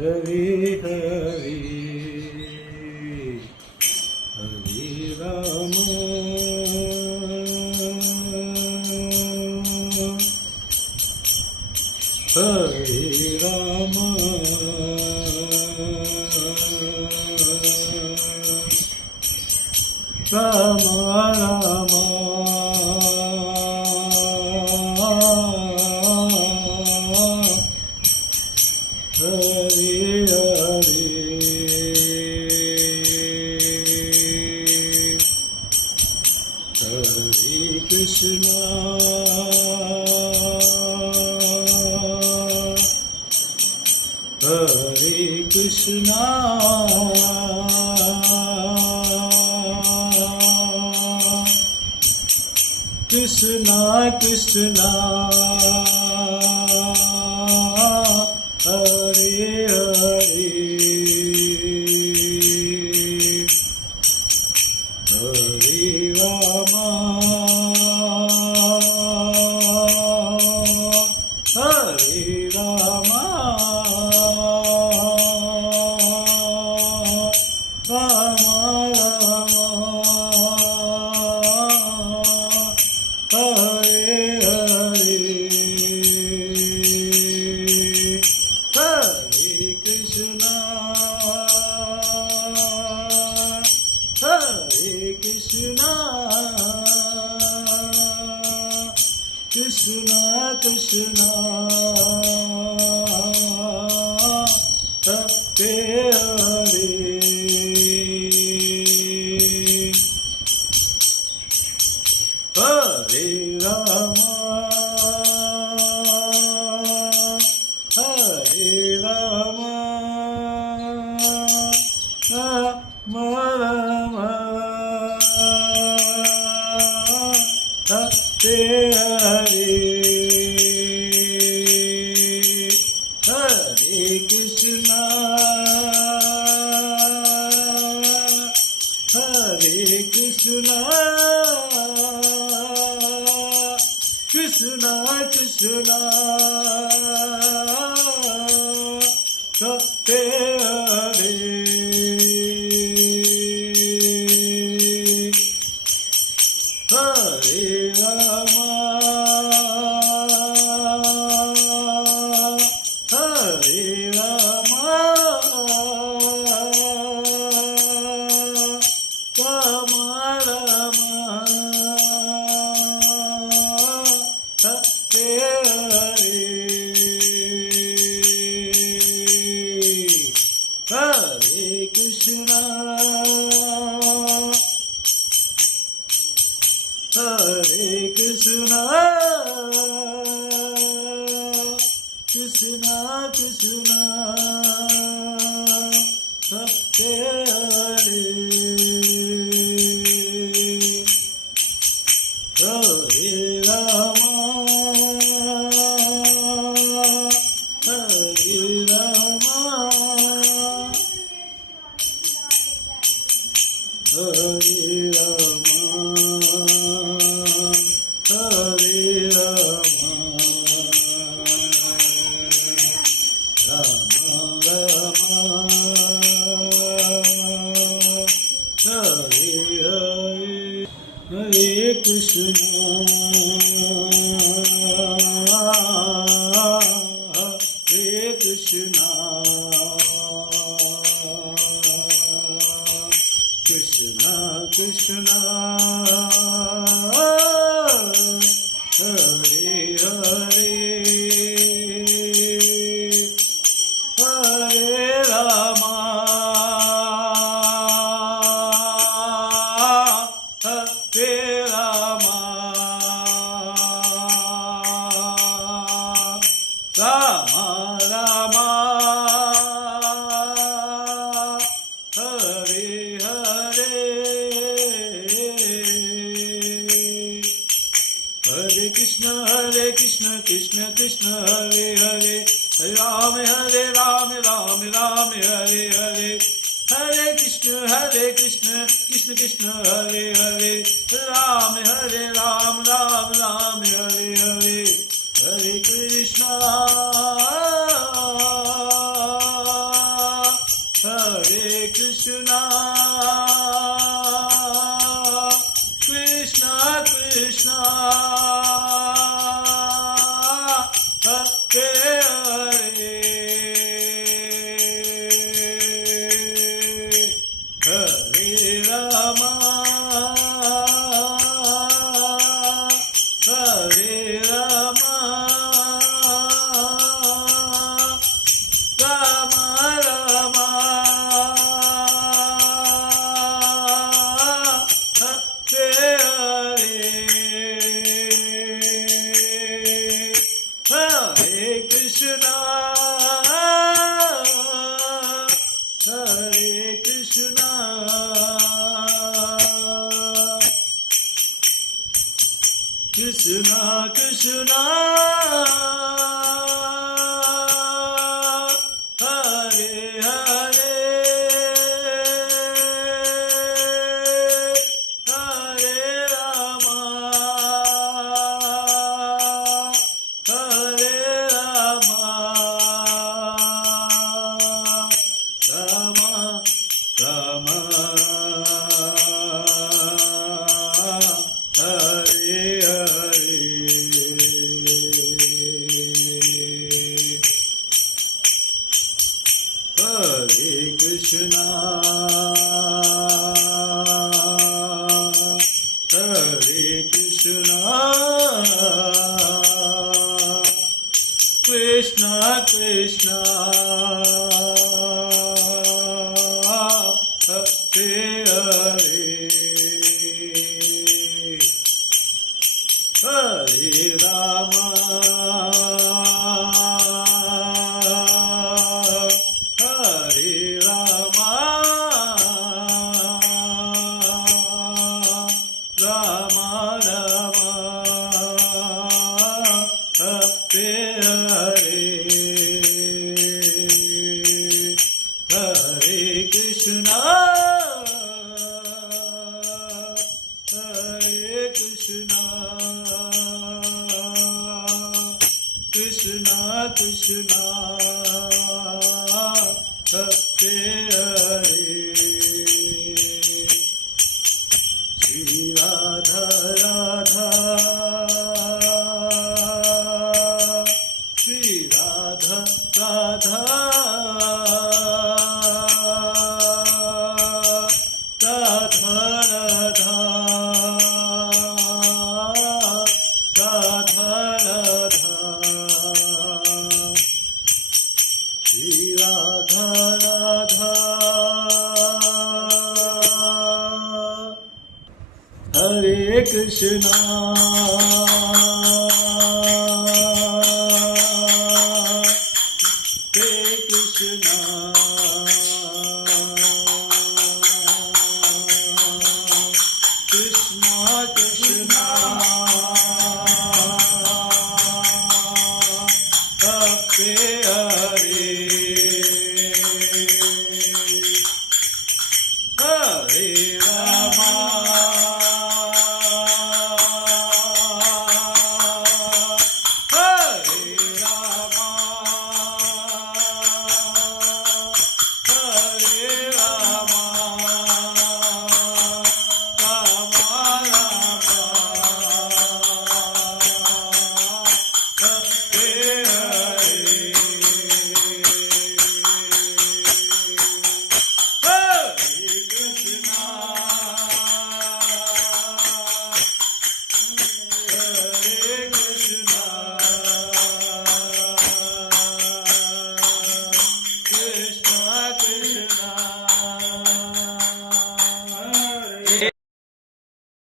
Hari Hari Hari Ram Hare Ram Ram Ram Hare Hare Hare Krishna Hare Krishna Krishna Krishna Hare Hare Hare Ram Hare Ram Ram Ram Hare Hare Hare Krishna Hare Krishna Krishna Krishna Hare Hare Hare Ram Hare Ram Ram Ram Hare Hare Hare Krishna Hare Krishna Krishna Krishna Hare Hare Hare Ram Hare Ram Ram Ram Hare Hare Hare Krishna Hare Krishna Krishna Krishna Hare Hare Hare Ram Hare Ram Hare Ram Hare Ram Ram Ram Hare Hare Hare Krishna Hare Krishna Krishna Krishna Hare Hare Hare Ram Hare Ram Ram Ram Hare Hare Hare Krishna Krishna Krishna Hare Hare Hare Ram Ram Ram Hare Hare Hare Krishna Krishna Krishna Hare Hare Ram Ram Ram Hare Hare Hare Hare Krishna, Hare Krishna, Krishna Krishna, Hare Hare, Hare Rama, Hare Rama, Rama Rama, Hare Hare, Hare Krishna, Hare Krishna, Krishna Krishna, Hare Hare, Hare Rama, Hare Rama, Rama Rama, Hare Hare, Hare Krishna, Hare Krishna, Krishna Krishna, Hare Hare, Hare Rama, Hare Rama, Rama Rama, Hare Hare, Hare Krishna, Hare Krishna, Krishna Krishna, Hare Hare, Shri Radha Radha, Shri Radha Radha, Radha Radha, Radha Radha, Shri Radha Radha, Hare Krishna, Hare Krishna, Krishna Krishna, Hare Hare,